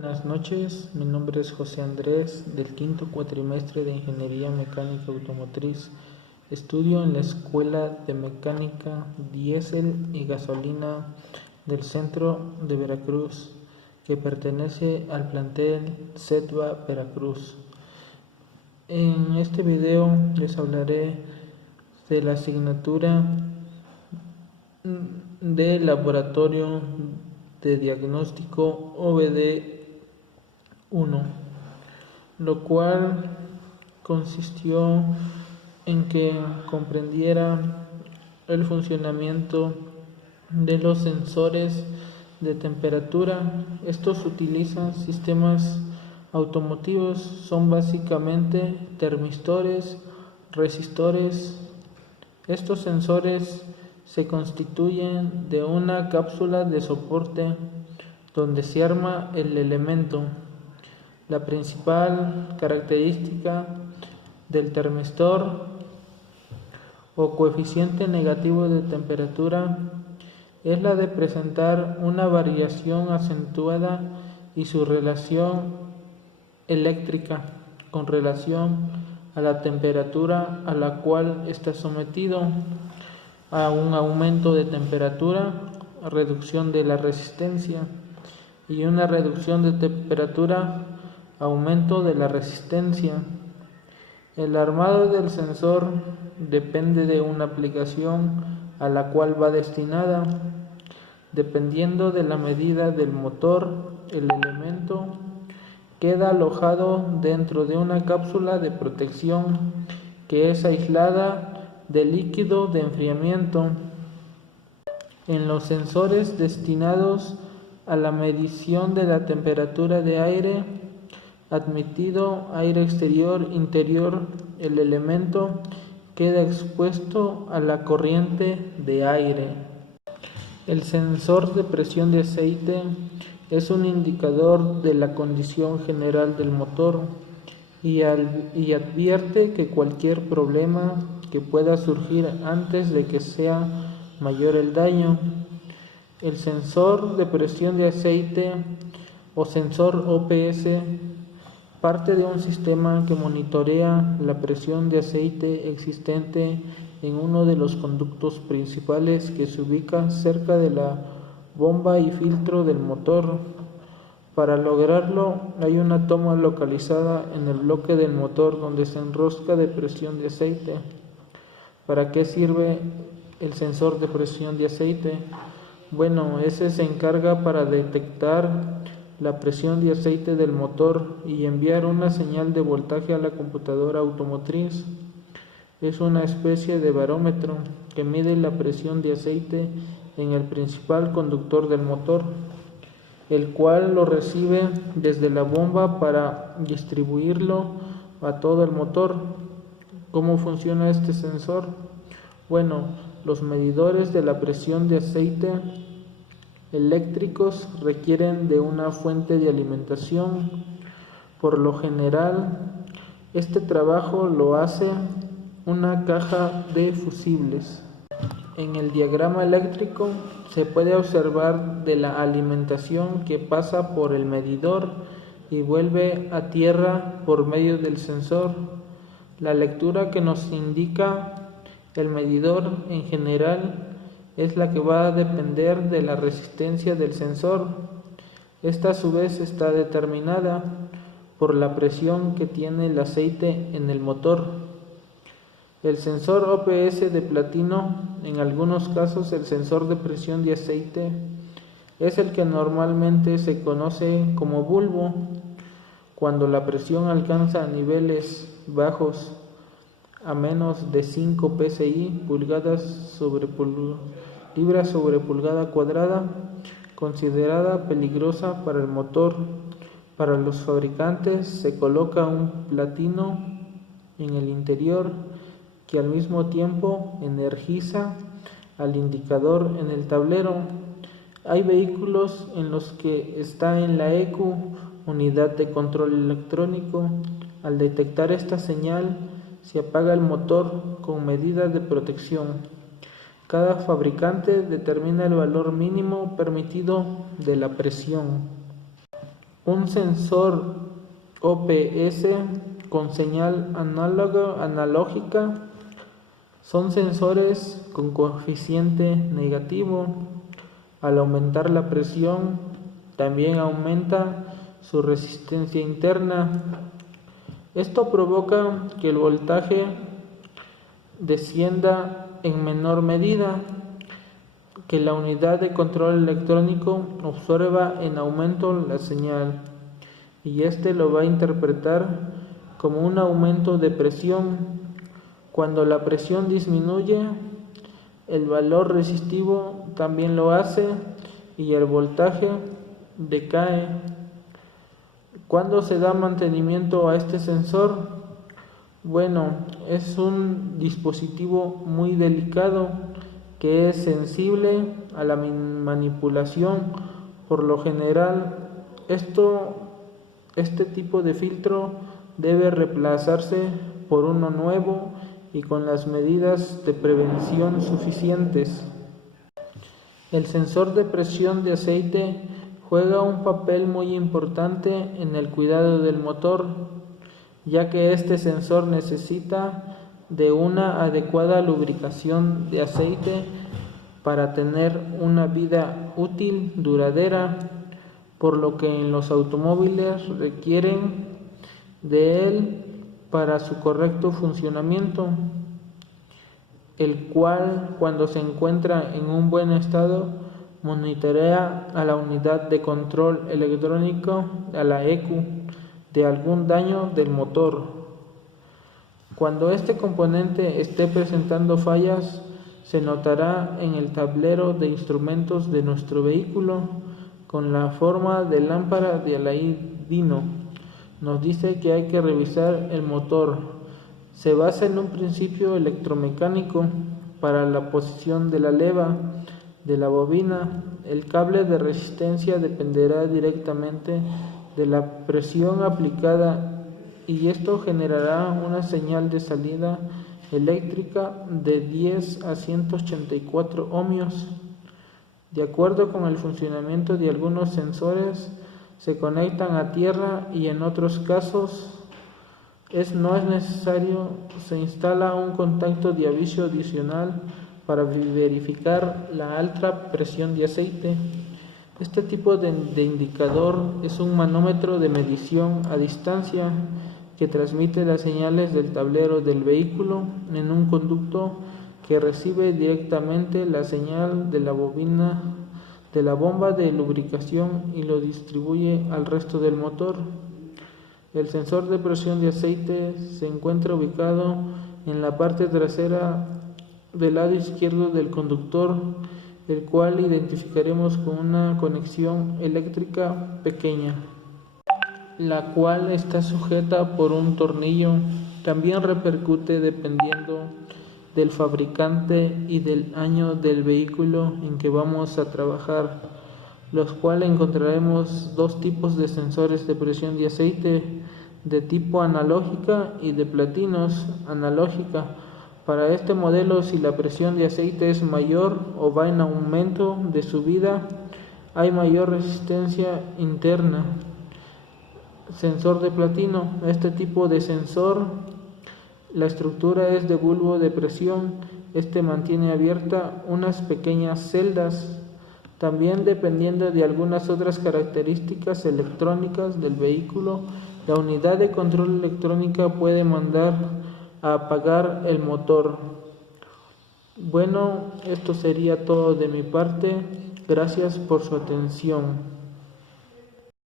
Buenas noches, mi nombre es José Andrés, del quinto cuatrimestre de Ingeniería Mecánica Automotriz. Estudio en la Escuela de Mecánica Diésel y Gasolina del Centro de Veracruz, que pertenece al plantel CETBA Veracruz. En este video les hablaré de la asignatura de Laboratorio de Diagnóstico OBD1, lo cual consistió en que comprendiera el funcionamiento de los sensores de temperatura. Estos utilizan sistemas automotivos, son básicamente termistores, resistores. Estos sensores se constituyen de una cápsula de soporte donde se arma el elemento. La principal característica del termistor o coeficiente negativo de temperatura es la de presentar una variación acentuada y su relación eléctrica con relación a la temperatura a la cual está sometido, a un aumento de temperatura, reducción de la resistencia, y una reducción de temperatura, aumento de la resistencia. El armado del sensor depende de una aplicación a la cual va destinada. Dependiendo de la medida del motor, el elemento queda alojado dentro de una cápsula de protección que es aislada del líquido de enfriamiento. En los sensores destinados a la medición de la temperatura de aire admitido, aire exterior, interior, el elemento queda expuesto a la corriente de aire. El sensor de presión de aceite es un indicador de la condición general del motor y advierte que cualquier problema que pueda surgir antes de que sea mayor el daño. El sensor de presión de aceite o sensor OPS parte de un sistema que monitorea la presión de aceite existente en uno de los conductos principales que se ubica cerca de la bomba y filtro del motor. Para lograrlo, hay una toma localizada en el bloque del motor donde se enrosca de presión de aceite. ¿Para qué sirve el sensor de presión de aceite? Bueno, ese se encarga para detectar la presión de aceite del motor y enviar una señal de voltaje a la computadora automotriz. Es una especie de barómetro que mide la presión de aceite en el principal conductor del motor, el cual lo recibe desde la bomba para distribuirlo a todo el motor. ¿Cómo funciona este sensor? Bueno, los medidores de la presión de aceite eléctricos requieren de una fuente de alimentación. Por lo general, este trabajo lo hace una caja de fusibles. En el diagrama eléctrico se puede observar de la alimentación que pasa por el medidor y vuelve a tierra por medio del sensor. La lectura que nos indica el medidor en general es la que va a depender de la resistencia del sensor. Esta a su vez está determinada por la presión que tiene el aceite en el motor. El sensor OPS de platino, en algunos casos el sensor de presión de aceite, es el que normalmente se conoce como bulbo. Cuando la presión alcanza niveles bajos a menos de 5 psi, libras sobre pulgada cuadrada, considerada peligrosa para el motor. Para los fabricantes se coloca un platino en el interior que al mismo tiempo energiza al indicador en el tablero. Hay vehículos en los que está en la ECU, unidad de control electrónico. Al detectar esta señal, se apaga el motor con medidas de protección. Cada fabricante determina el valor mínimo permitido de la presión. Un sensor OPS con señal analógica son sensores con coeficiente negativo. Al aumentar la presión, también aumenta su resistencia interna. Esto provoca que el voltaje descienda en menor medida, que la unidad de control electrónico absorba en aumento la señal, y este lo va a interpretar como un aumento de presión. Cuando la presión disminuye, el valor resistivo también lo hace y el voltaje decae. ¿Cuándo se da mantenimiento a este sensor? Bueno, es un dispositivo muy delicado que es sensible a la manipulación. Por lo general, este tipo de filtro debe reemplazarse por uno nuevo y con las medidas de prevención suficientes. El sensor de presión de aceite juega un papel muy importante en el cuidado del motor, ya que este sensor necesita de una adecuada lubricación de aceite para tener una vida útil duradera, por lo que en los automóviles requieren de él para su correcto funcionamiento, el cual, cuando se encuentra en un buen estado, monitorea a la unidad de control electrónico, a la ECU, de algún daño del motor. Cuando este componente esté presentando fallas, se notará en el tablero de instrumentos de nuestro vehículo con la forma de lámpara de Aladino. Nos dice que hay que revisar el motor. Se basa en un principio electromecánico para la posición de la leva de la bobina. El cable de resistencia dependerá directamente de la presión aplicada, y esto generará una señal de salida eléctrica de 10 a 184 ohmios. De acuerdo con el funcionamiento de algunos sensores, se conectan a tierra y en otros casos no es necesario. Se instala un contacto de aviso adicional para verificar la alta presión de aceite. Este tipo de indicador es un manómetro de medición a distancia que transmite las señales del tablero del vehículo en un conducto que recibe directamente la señal de la bobina de la bomba de lubricación y lo distribuye al resto del motor. El sensor de presión de aceite se encuentra ubicado en la parte trasera del lado izquierdo del conductor, el cual identificaremos con una conexión eléctrica pequeña, la cual está sujeta por un tornillo. También repercute dependiendo del fabricante y del año del vehículo en que vamos a trabajar, los cuales encontraremos dos tipos de sensores de presión de aceite, de tipo analógica y de platinos analógica. Para este modelo, si la presión de aceite es mayor o va en aumento de subida, hay mayor resistencia interna. Sensor de platino. Este tipo de sensor, la estructura es de bulbo de presión. Este mantiene abierta unas pequeñas celdas. También, dependiendo de algunas otras características electrónicas del vehículo, la unidad de control electrónica puede mandar a apagar el motor. Bueno, esto sería todo de mi parte. Gracias por su atención.